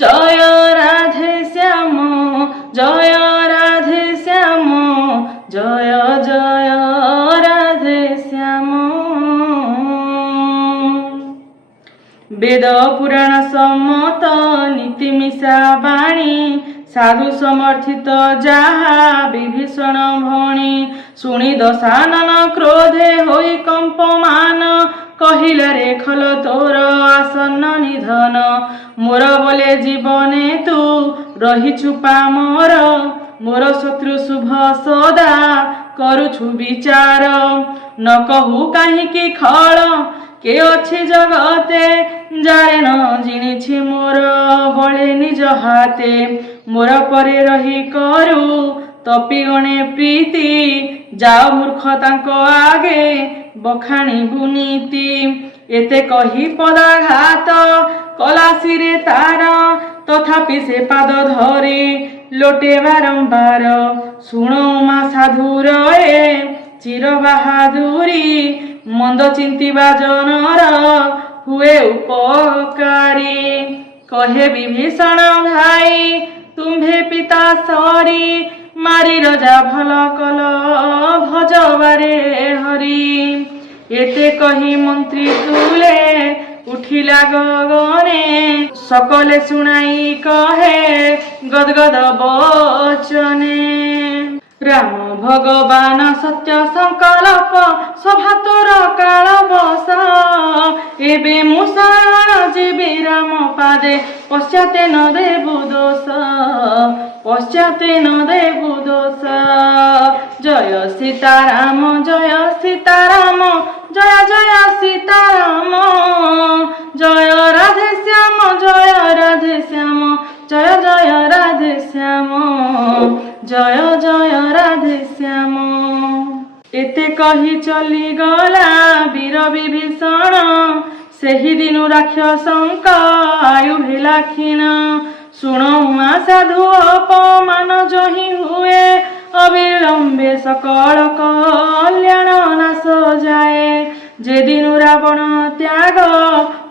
জয় রাধে শ্যাম, জয় রাধে শ্যাম, জয় জয় রাধে শ্যাম। বেদ পুরাণ সম্মত নীতি মিশা বাণী, সাধু সমর্থিত যাহা বিভীষণ ভণী। শুনি দশানন ক্ରୋধে ହୋଇ কম্পমান, কহিলা রে খল তোর আসন্ন নিধন। মোর বলে জীবনে তু রহিছু পামର, মোর শত্রু শুভ সদা କରୁଛୁ বিচার। ন কহু কাহিঁকি খଳ কে ଅଛି জগতে, যারে ন ଜିଣିଛି মোর বଳେ নিজ হাতে। মোর পরে রহি করু তপিଗଣେ প্রীতি, যাও মূর্খ তাଙ୍କ আগে বখাଣିବୁ নীতি। এতে কহি পদাঘাত কলা শিরে তার, তথাপি সে পাদ ধরে লোটে বারম্বার। শুণো মা সাধুর এ চির বাহাদুরি, মন্দ চিন্তিবা জনর ହୁଏ উপকারী। কহে বিভীষণ ভাই তুম্ভে পিতা সরি, মারি রজা ভাল কল ভজবারে হরি। এতে কহি মন্ত্রী তুলে উঠিলা গগনে, সকলে শুনাই কহে গদগদ বচনে। রাম ভগবান সত্য সংকল্প, সভা তোর কাଳ বস। এবে ମୁଁ ଶରଣ ଯିବି রাম পাদে, পশ্চাতে ন দেবু দোষ, পশ্চাতে ন দেবু দোষ। জয় সীতারাম, জয় সীতারাম, জয় জয় সীতারাম। জয় রাধে শ্যাম, জয় রাধে শ্যাম, জয় জয় রাধে শ্যাম, জয় জয় রাধে শ্যাম। এতে কহি চলি গলা বীর বিভীষণ, ସେହି ଦିନୁ ରାକ୍ଷସଙ୍କ ଆୟୁ ହେଲା କ୍ଷୀଣ। ଶୁଣ ମା ସାଧୁ ଅପମାନ ଯହିଁ ହୁଏ, ଅବିଳମ୍ବେ ସକଳ କଲ୍ୟାଣ ନାଶ ଯାଏ। ଯେଦିନୁ ରାବଣ ତ୍ୟାଗ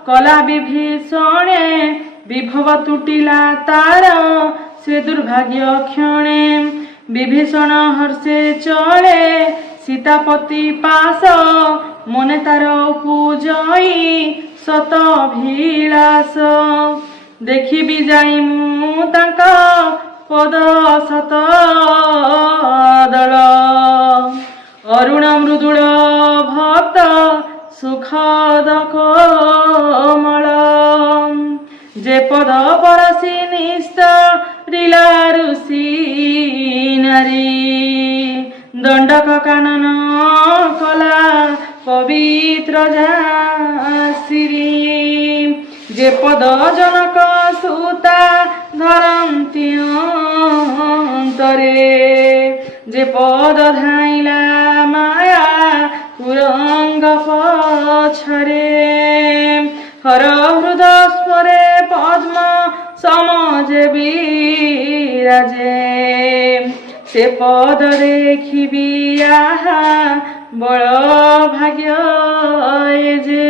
କଲା ବିଭୀଷଣେ, ବିଭବ ତୁଟିଲା ତାର ସେ ଦୁର୍ଭାଗ୍ୟ କ୍ଷଣେ। বিভীষণ হর্ষে চলে সীতাপতি পাশ, মনে তার পূজই শত অভিলাষ। দেখিবি যাই মু তাঙ্ক পদ শত দଳ, অরুণ মৃদুଳ ভক্ত সুখদ কোমଳ। যে পদ পরশি নিস্ত রিলা ঋষি নারী, দণ্ডক কানন কলা পবিত্র যাশ্রী। যে পদ জনক সুতা ধরন্তি অন্তরে, যে পদ ধাইলা মায়া কুরঙ্গ পছরে। হর হৃদস্পরে পদ্ম সমজে বিরাজে, সে পদ দেখিবি আহা বড় ভাগ্য যে।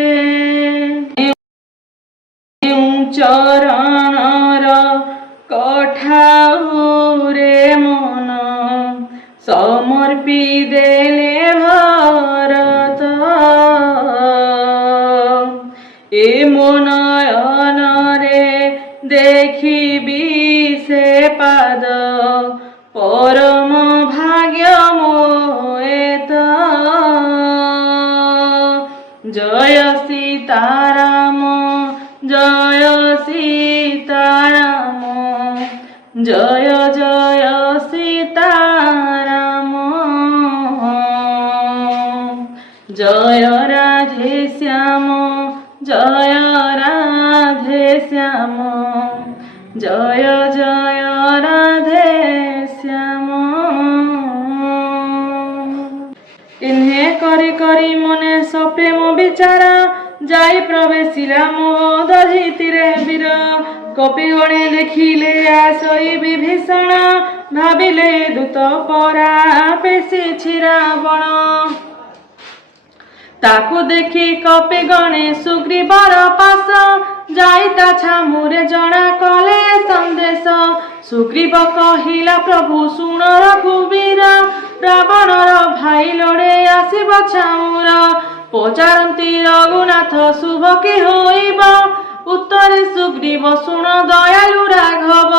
চরণর কঠাউরে মন, সমর্পি দেলে ভরত। এ মনয়নরে দেখিবি সে পাদ, পরম ভাগ্য মোয়েত। জয় সীতারাম, জয় সীতারাম, জয় জয় সীতারাম। জয় রাধে শ্যাম, জয় রাধে শ্যাম, জয় জয় রাধে শ্যাম। ইনহে করি করি মনে সপ্রেম বিচার, যাই প্রবেশিলা মোহ দধিতিরে বীর। কপিগণে দেখিলে আসই বিভীষণ, ভাবিলে দূত পরা পেশিছি রাবণ। ताकू देखी कपि गणे सुग्रीवर पास जाई ता छामुरे जणा कले संदेश। सुग्रीव कहिला प्रभु सुण रघुवीर रावणर भाई लड़े आसिब छामुर। पचारती रघुनाथ शुभ कि होइब उत्तरे सुग्रीव शुण दयालु राघव।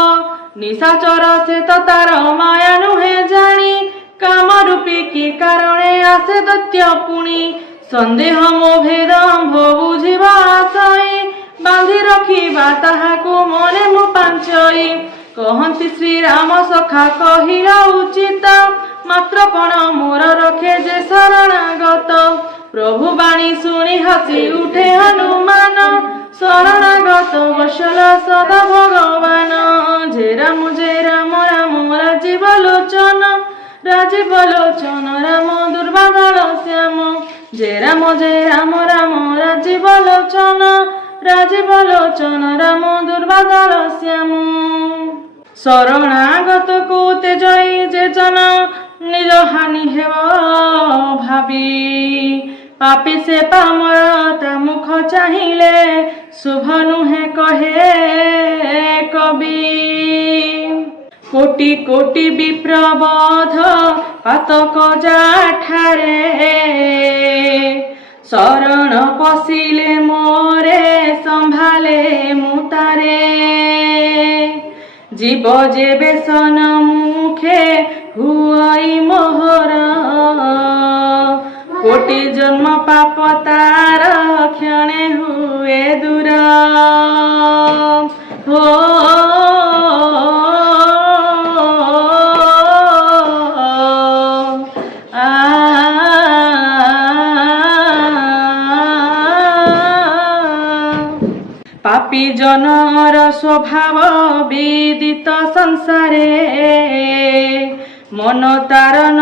निशाचर से तो तार माया नुहे जानी काम रूपी कि कारणे आसे दैत्य पुणी। संदेह मो भेदम्भ बुझिबा आशय बांधि रखिबा ताहाकु मने मो पांचई। कहंती श्रीराम सखा कहिला उचित मात्र पण मोर रखे जे शरणागत। प्रभु बाणी शुणी हसी उठे हनुमान शरणागत वशल सदा भगवान। जे राम राम राजीव लोचन राजीव लोचन राम दुर्बादल श्याम। जे राम राम राजीव लोचन राजीव लोचन राम दुर्बादल श्याम। शरणागत को तेजई जे जन निज हानि हेव भावी। पापी से पामर ता मुख चाहिए शुभ नुहे कहे कवि। कोटि कोटि विप्रबोध पातक जाठारे शरण पशिले मोरे संभाले मुतारे। जीव जे बेसन मुखे हुई मोहर कोटि जन्म पाप तार क्षणे हुए दूर। हो पापी जनर स्वभाव विदित संसारे मन तार न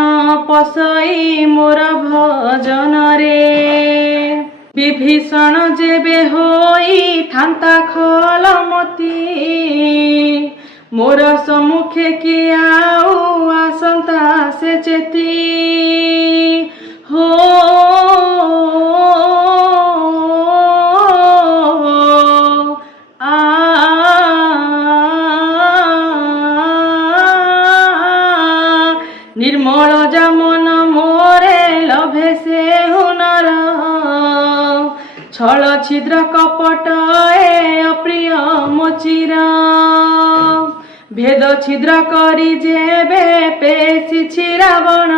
पसई मोर भजन रे। विभीषण जेबे होई थांता खलमती मोर सम्मुखे कि आउ आसंता से चेती। हो निर्मल जामन मोरे लभे से हुनर छल छिद्र कपट ए अप्रिय मोचिर। भेद छिद्र करी जेबे पेशी रावण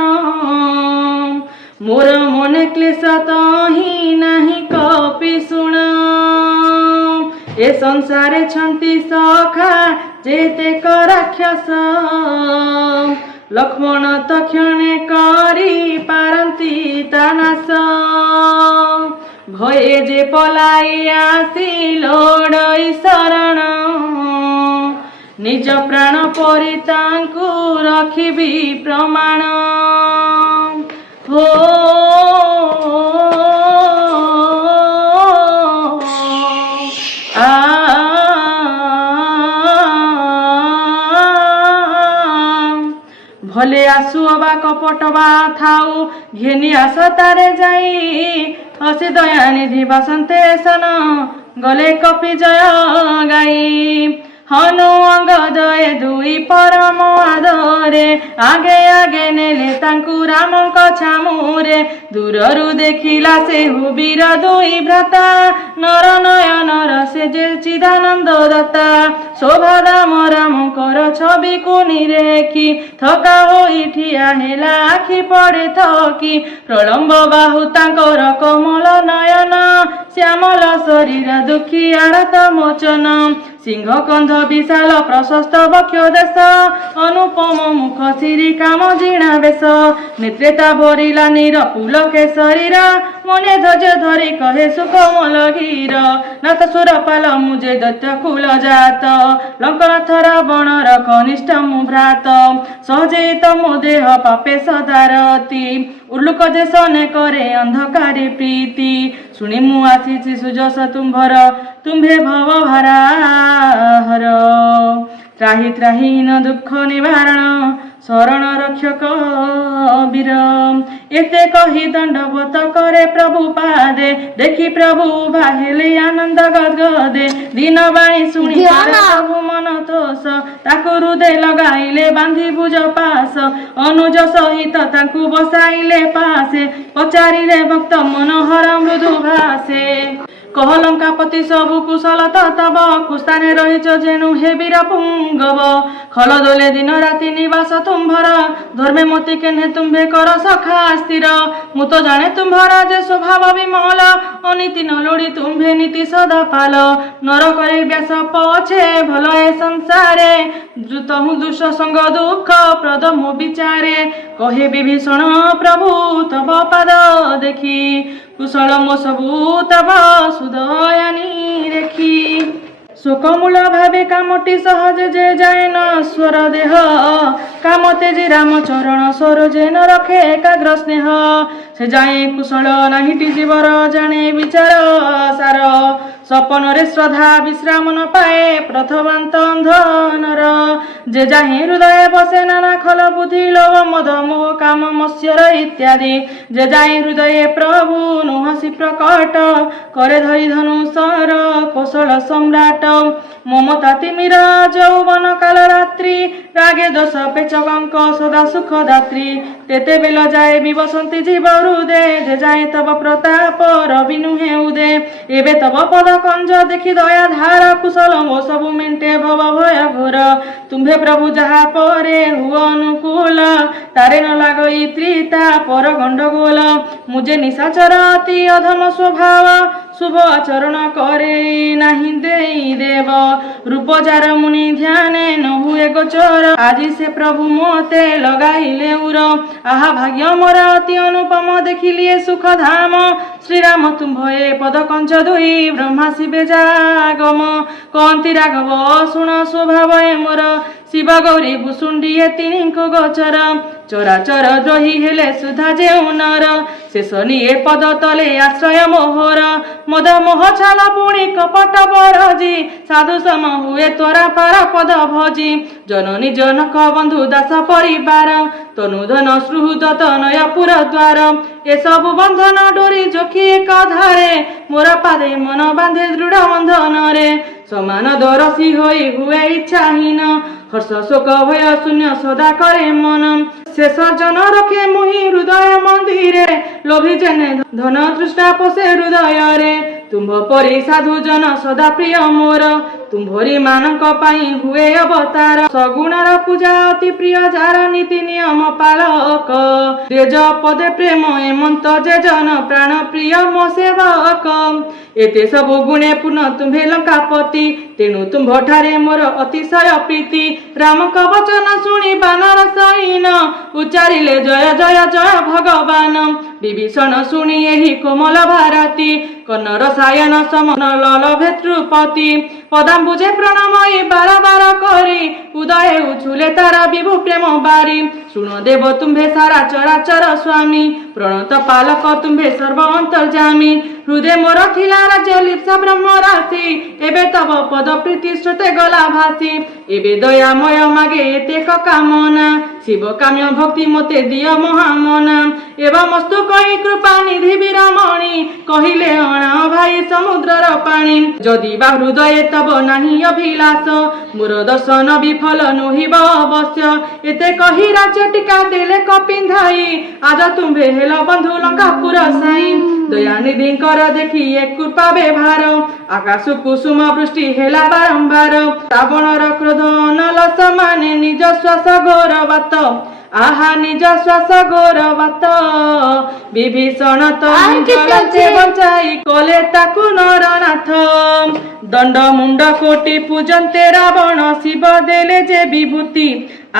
मोर मन क्लेश तही नाही कपि शुण। ए संसारे छंती सखा जेते राक्षस लक्ष्मण तक्षणे करी पारंती तानास। भये जे पलाई आसी लोड़ई शरण निज प्राण परि तांकु रखिबी प्रमाण। हो भले आसु अबा कपटबा थाऊ घेनी आस तारे जाई। हसी दया निधि बसंते सन गले कपि जय गाई। हनु अंगद ए दुई परम आदरे आगे आगे नेले तांकु रामंक छामुरे। दूररु देखिला से हुबीर दुई भ्राता नर नयनर से जे चिदानंद दत्ता। शोभा राम रामंकर छवि को निरेखी थका होई ठिया हेला आखि पड़े थकी। प्रलम्ब बाहु तांकर कमल नयन श्यामल शरीर दुखी आड़त मोचन। सिंह कंध विशाल प्रशस्त बक्ष देश अनुपम मुख श्री काम जीर्णा बेश। नेत्रेता भरिला नीर पुल के शरीर मने ध्वज धरी कहे सुकोमल घीर। नाथ सुरपाल मुझे दैत्य कुल जात लंकनाथ रावणर कनिष्ठ मु भ्रात। सहजे तमु देह पापे सदारती उल्लुक जे सने करे अंधकारे प्रीति। शुणी मु आसीछि सुजस तुम्भर तुम्भे भव भारा हर। त्राहि त्राहि न दुख निवारण शरण रक्षक वीर। एते कही दंडवत करे प्रभु पादे, देखी प्रभु बाहेले आनंद गदगदे। दीन बाणी शुणी प्रभु मन तोष, ताकु हृदय लगाइले बांधी भुज पास। अनुज सहित ताकु बसाइले पासे, पचारिले भक्त मनोहर मृदु भासे। कह लंकापति सबु कुशल तब, कुस्ताने रहिच जेणु हे वीर पुंगव। खल दोले दिन राति निवास तुम्भर, धर्मे मती केन्हे तुम्भे कर सखा स्थिर। मु तो जाने तुम्भर जे स्वभाव विमल, अनीति न लोड़ी तुम्भे नीति सदा पाल। नर करे व्यास पछे भल ए संसारे, द्रुत हूँ दुष संग दुख प्रद मो विचारे। कहे विभीषण प्रभु तब पाद देखी, कुशल मो सबु तब सुदयानी रेखी। शोकमूल भावे कामटी सहज जे जाए न स्वर देह, काम तेजी राम चरण सरोजे न रखे एकाग्र स्नेह। से जाए कुशल नाहिटी जीवर जाने विचार सार, सपन रे श्रद्धा विश्राम न पाए प्रथमांत अंधनर। जे जाहि हृदय बसे नाना खल बुद्धि लोभ मद मोह काम मत्स्यर इत्यादि। जे जाहि हृदय प्रभु नुहसी प्रकट, करे धरि धनुषर कौशल सम्राट। ममता तिमिर यौवन काल रात्रि, रागे दोष पेचकंक सदा सुख दात्री। तेते बेल जाए विवसंती जीव हृदय, जे जाए तब प्रताप रवि नुहे उदे। एबे तब पद कंज देखी दया धार, कुशल मो सबु मेंटे भव भय घोर। तुम्भे प्रभु जहा परे हुआ अनुकूल, तारे न लागई त्रिता पर गंडगोल। मुझे निशाचर अति अधम स्वभाव, शुभ आचरण करे नहीं देई देव। रूप जार मुनि ध्याने न हुए गोचर, आजी से प्रभु मोते लगाइले उर। आहा भाग्य मोर अति अनुपम, देखिलिए सुख धाम। श्रीराम तुम्भये पद कंच दुई, ब्रह्मा शिवे जागम। कौंती राघव शुण स्वभाव मोर, शिव गौरी भुसुंडी तीनिको गोचर। चराचर द्रोही हेले सुधा जेउ नर, शेष निये पद तले आश्रय मोहर। मद मोह छाल पुणी कपट बरजी, साधु सम हुए त्वरा पार पद भजी। जननी जनक बंधु दास परिवार, तनुधन श्रुहृद तनय पुर द्वार। ए सबु बंधन डोरी जोखी एक धारे, मोर पादे मन बांधे दृढ़ बंधन रे। समान दरसी होई हुए इच्छाहीन, हर्ष शोक भय शून्य सदा करे मन। शेष जन रखे मुहि हृदय मंदिरे, लोभी जेने धन तृष्णा पोषे हृदय रे। तुम्भ परी साधु जन सदा प्रिय मोर, तुम्भरी मानक पाई हुए अवतार। सगुणर पूजा अति प्रिय जार, नीति नियम पालक। तेज पदे प्रेम एमंत जे जन, प्राण प्रिय मो सेवक। एते सबु गुणे पूर्ण तुम्भे लंकापति, तेणु तुम्भ ठारे मोर अतिशय प्रीति। राम कवचन शुणी बानर सैन, उच्चारिले जय जय जय भगवान। विभीषण शुणी एहि कोमल भारती, कन्नर सायन समन ललभेतृपति। पदाम्बुजे प्रणमयी बार बार करी, उदय उछुले तारा विभु प्रेम बारी। शुण देव तुम्भे सारा चराचर स्वामी, प्रणत पालक तुम्भे सर्व अंतर्जामी। हृदय मोर थिला राज्य लिप्सा ब्रह्म राशि, एबे तब पद प्रीति श्रुते गला भासी। एबे दयामय मागे एतेक कामना, शिव काम्य भक्ति मोते दिय महामना। एवं मस्तु कही कृपा निधि वीरमणि, कहिले अणा भाई समुद्रर पाणी। जदि बा हृदय तब नाही अभिलाष, मोर दर्शन विफल नोहिब अवश्य। एते कही राज्य टीका देले कपिंधाई, आज तुम्भे हेल बंधु लंकापुर साई। दयानिधि कर देखी एक कृपा व्यवहार, आकाश कुसुम वृष्टि हेला बारंबार। रावणर क्रोध नलस माने निज श्वास गौरवत, आहा निज श्वास गौरवत। विभीषण तो निज बचाई, कले ताकु नरनाथ। दंड मुंड कोटि पूजन्ते रावण, शिव देले जे विभूति।